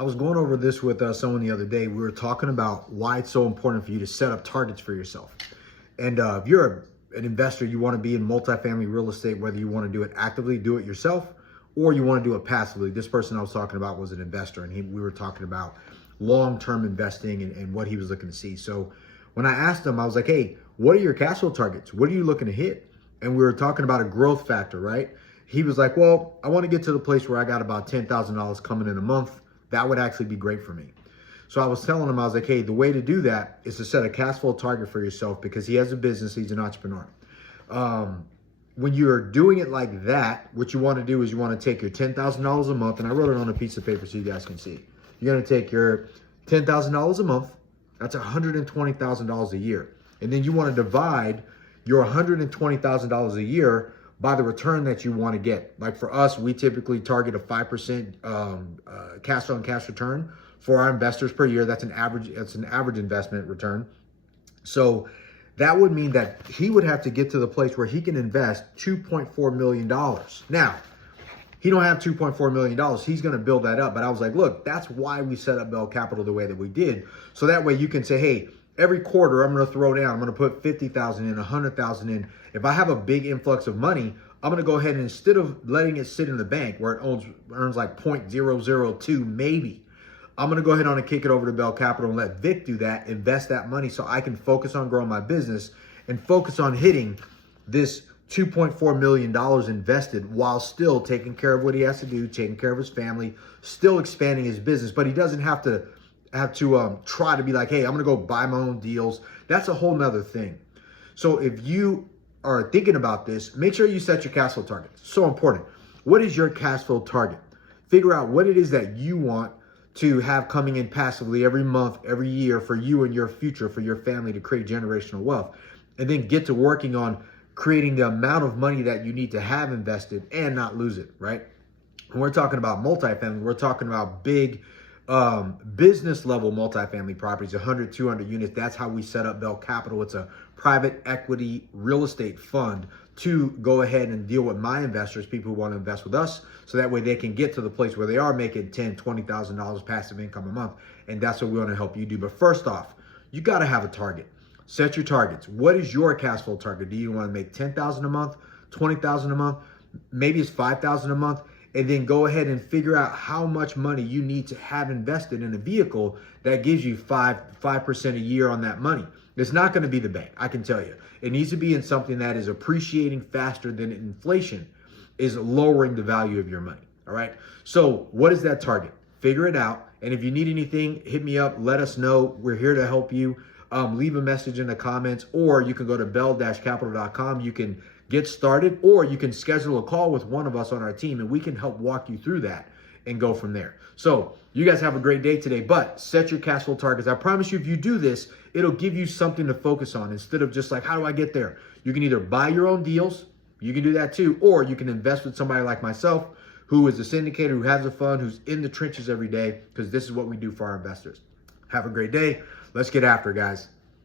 I was going over this with someone the other day. We were talking about why it's so important for you to set up targets for yourself. And if you're an investor, you want to be in multifamily real estate, whether you want to do it actively, do it yourself, or you want to do it passively. This person I was talking about was an investor, and we were talking about long-term investing and what he was looking to see. So when I asked him, I was like, hey, what are your cash flow targets? What are you looking to hit? And we were talking about a growth factor, right? He was like, well, I want to get to the place where I got about $10,000 coming in a month. That would actually be great for me. So I was telling him, I was like, hey, the way to do that is to set a cash flow target for yourself, because he has a business, he's an entrepreneur. When you're doing it like that, what you want to do is you want to take your $10,000 a month, and I wrote it on a piece of paper so you guys can see. You're going to take your $10,000 a month, that's $120,000 a year. And then you want to divide your $120,000 a year by the return that you want to get. Like for us, we typically target a 5% cash on cash return for our investors per year. That's an average investment return. So that would mean that he would have to get to the place where he can invest $2.4 million. Now, he don't have $2.4 million. He's going to build that up. But I was like, look, that's why we set up Bell Capital the way that we did. So that way you can say, hey, every quarter I'm going to throw down, I'm going to put 50,000 in, 100,000 in. If I have a big influx of money, I'm going to go ahead and instead of letting it sit in the bank where it earns like 0.002 maybe, I'm going to go ahead and kick it over to Bell Capital and let Vic do that, invest that money so I can focus on growing my business and focus on hitting this $2.4 million invested while still taking care of what he has to do, taking care of his family, still expanding his business. But he doesn't have to try to be like, hey, I'm going to go buy my own deals. That's a whole nother thing. So if you are thinking about this, make sure you set your cash flow target. So important. What is your cash flow target? Figure out what it is that you want to have coming in passively every month, every year for you and your future, for your family to create generational wealth. And then get to working on creating the amount of money that you need to have invested and not lose it, right? When we're talking about multifamily, we're talking about big business level multifamily properties, 100, 200 units. That's how we set up Bell Capital. It's a private equity real estate fund to go ahead and deal with my investors, people who want to invest with us, so that way they can get to the place where they are making $10,000, $20,000 passive income a month. And that's what we want to help you do. But first off, you got to have a target. Set your targets. What is your cash flow target? Do you want to make $10,000 a month, $20,000 a month? Maybe it's $5,000 a month. And then go ahead and figure out how much money you need to have invested in a vehicle that gives you 5% a year on that money. It's not going to be the bank, I can tell you. It needs to be in something that is appreciating faster than inflation is lowering the value of your money. All right. So what is that target? Figure it out. And if you need anything, hit me up. Let us know. We're here to help you. Leave a message in the comments, or you can go to bell-capital.com. You can get started, or you can schedule a call with one of us on our team, and we can help walk you through that and go from there. So you guys have a great day today, but set your cash flow targets. I promise you, if you do this, it'll give you something to focus on instead of just like, how do I get there? You can either buy your own deals, you can do that too, or you can invest with somebody like myself, who is a syndicator, who has a fund, who's in the trenches every day, because this is what we do for our investors. Have a great day. Let's get after it, guys.